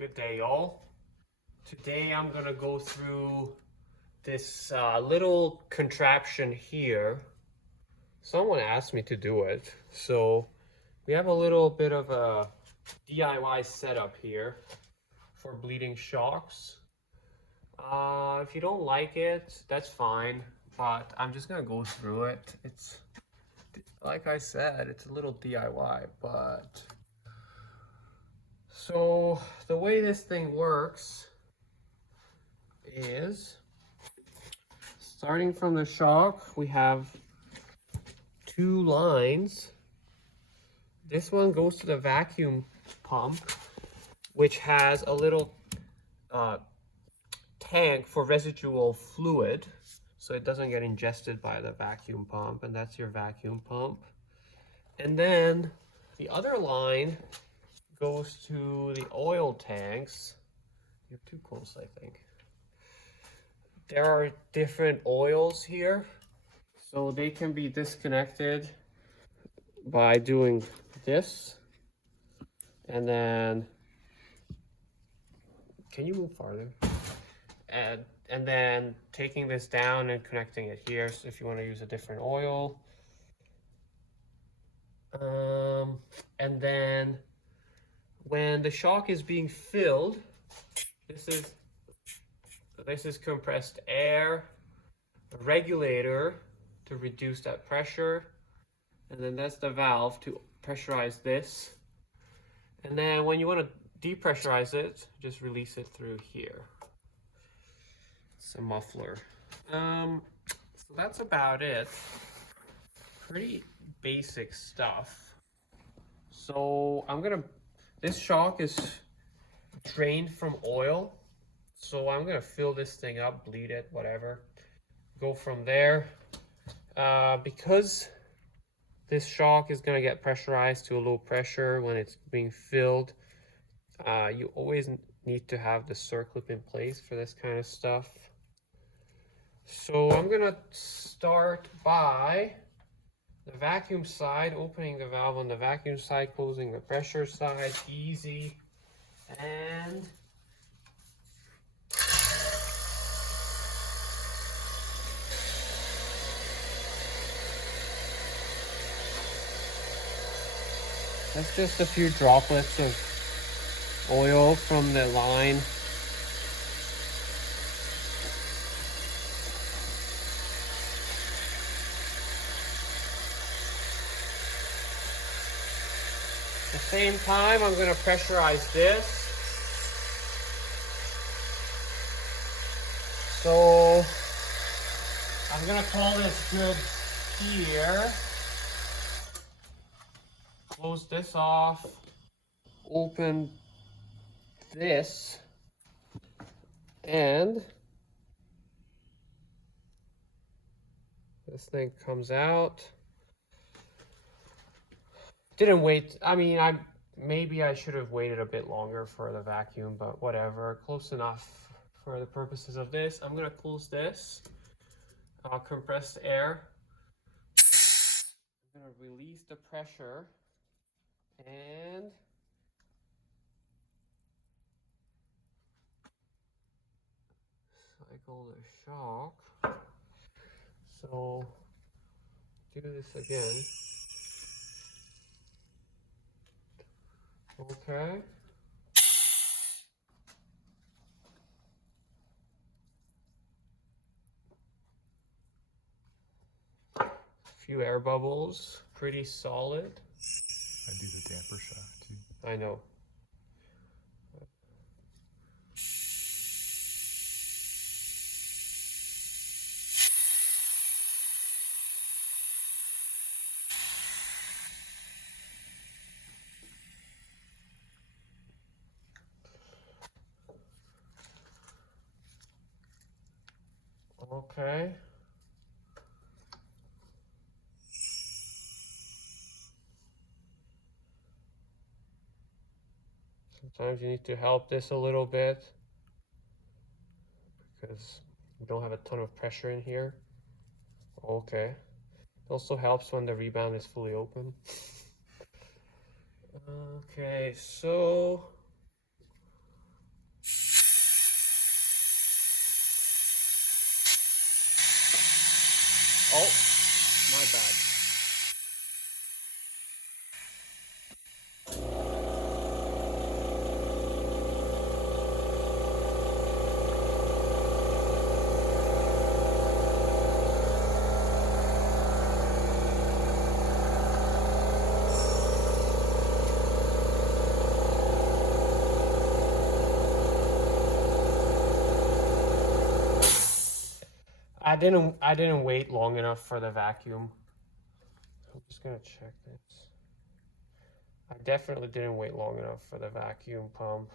Good day, y'all. Today I'm gonna go through this little contraption here. Someone asked me to do it, so we have a little bit of a DIY setup here for bleeding shocks. If you don't like it, that's fine, but I'm just gonna go through it. It's, like I said, it's a little DIY, but so the way this thing works is, starting from the shock, we have two lines. This one goes to the vacuum pump, which has a little tank for residual fluid, so it doesn't get ingested by the vacuum pump, and that's your vacuum pump. And then the other line goes to the oil tanks. You're too close, I think. There are different oils here, so they can be disconnected by doing this. And then, can you move farther? And then taking this down and connecting it here, so if you want to use a different oil. And then when the shock is being filled, this is compressed air, a regulator to reduce that pressure, and then that's the valve to pressurize this. And then when you want to depressurize it, just release it through here. It's a muffler. So that's about it. Pretty basic stuff. So this shock is drained from oil. So I'm gonna fill this thing up, bleed it, whatever. Go from there. Because this shock is gonna get pressurized to a low pressure when it's being filled, you always need to have the circlip in place for this kind of stuff. So I'm gonna start by the vacuum side, opening the valve on the vacuum side, closing the pressure side, easy. And that's just a few droplets of oil from the line. At the same time, I'm going to pressurize this. So I'm going to call this good here. Close this off. Open this. And this thing comes out. Didn't wait. I mean, maybe I should have waited a bit longer for the vacuum, but whatever. Close enough for the purposes of this. I'm gonna close this. Compressed air. I'm gonna release the pressure and cycle the shock. So do this again. Okay. Few air bubbles, pretty solid. I do the damper shock too. I know. Okay. Sometimes you need to help this a little bit because we don't have a ton of pressure in here. Okay. It also helps when the rebound is fully open. Okay, so Oh, my bad. I didn't wait long enough for the vacuum. I'm just gonna check this. I definitely didn't wait long enough for the vacuum pump.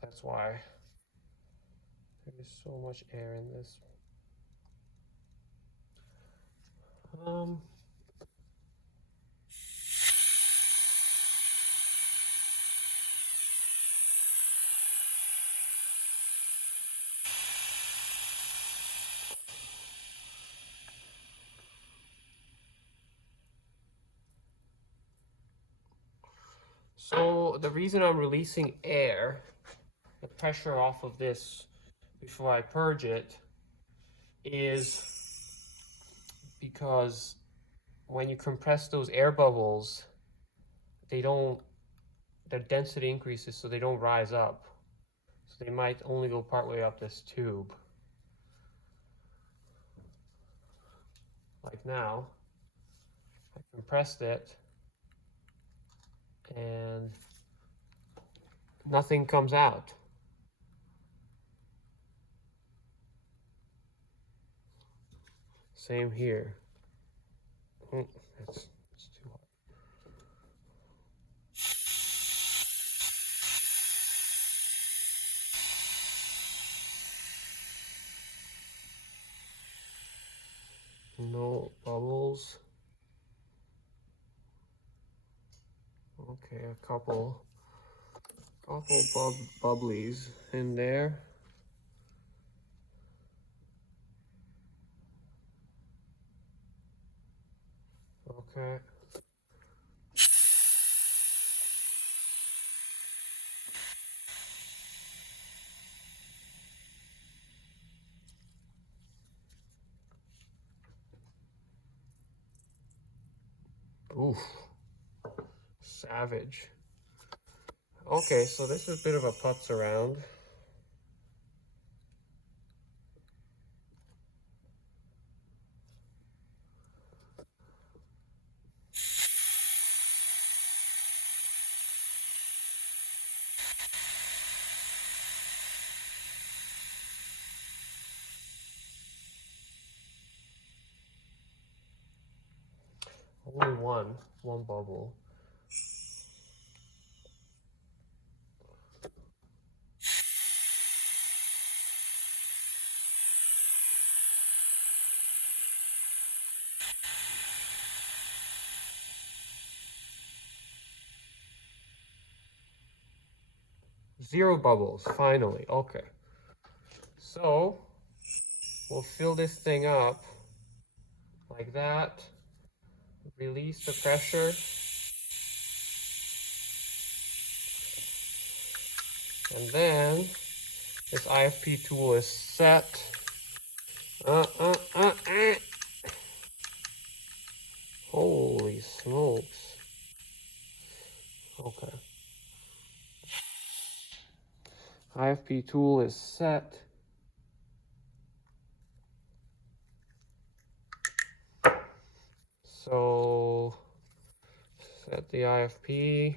That's why there's so much air in this. So the reason I'm releasing air, the pressure off of this before I purge it, is because when you compress those air bubbles, they don't, their density increases so they don't rise up. So they might only go partway up this tube. Like now, I compressed it and nothing comes out. Same here. It's too hot. No bubbles. Okay, a couple bubblies in there. Okay. Oof. Savage. Okay, so this is a bit of a putz around. Only one bubble. Zero bubbles, finally. Okay. So, we'll fill this thing up like that. Release the pressure. And then, this IFP tool is set. Holy smokes. Okay. IFP tool is set. So, set the IFP.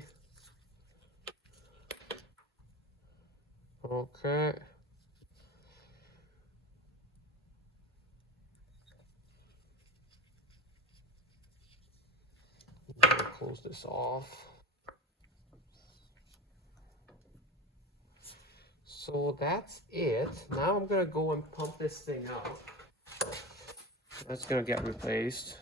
Okay. Close this off. So that's it. Now I'm gonna go and pump this thing out. That's gonna get replaced.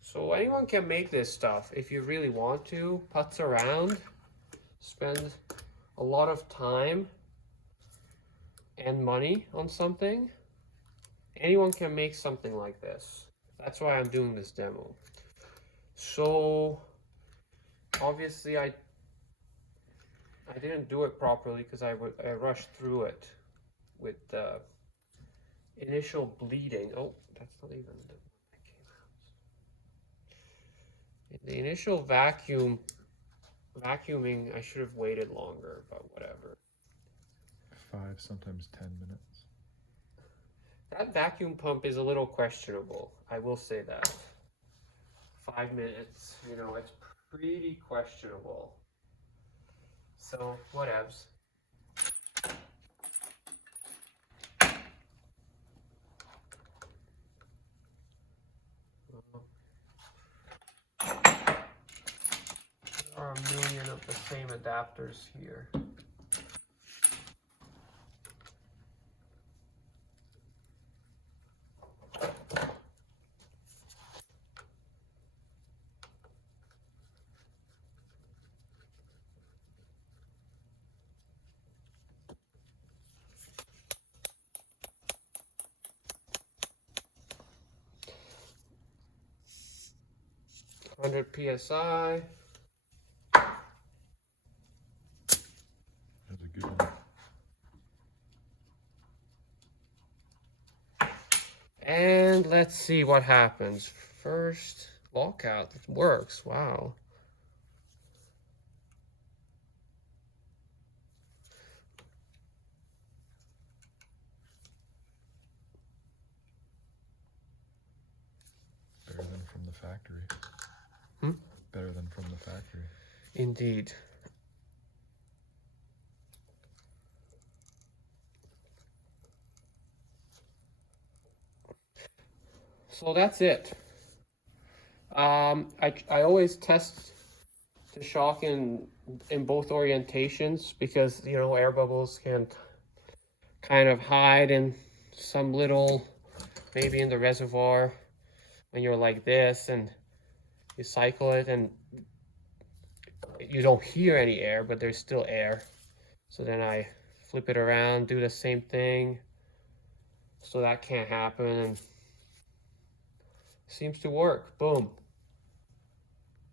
So anyone can make this stuff if you really want to. Putz around, spend a lot of time and money on something. Anyone can make something like this. That's why I'm doing this demo. So obviously I didn't do it properly because I rushed through it with the initial bleeding. Oh, that's not even the one that came out. In the initial vacuuming, I should have waited longer, but whatever. 5, sometimes 10 minutes. That vacuum pump is a little questionable. I will say that. 5 minutes, you know, it's pretty questionable. So, whatevs. There are a million of the same adapters here. Hundred PSI. That's a good one. And let's see what happens. First lockout, it works. Wow. Better than from the factory. Better than from the factory. Indeed. So that's it. I always test the shock in both orientations because, you know, air bubbles can kind of hide in some little, maybe in the reservoir when you're like this and you cycle it and you don't hear any air, but there's still air. So then I flip it around, do the same thing, so that can't happen, and seems to work. Boom.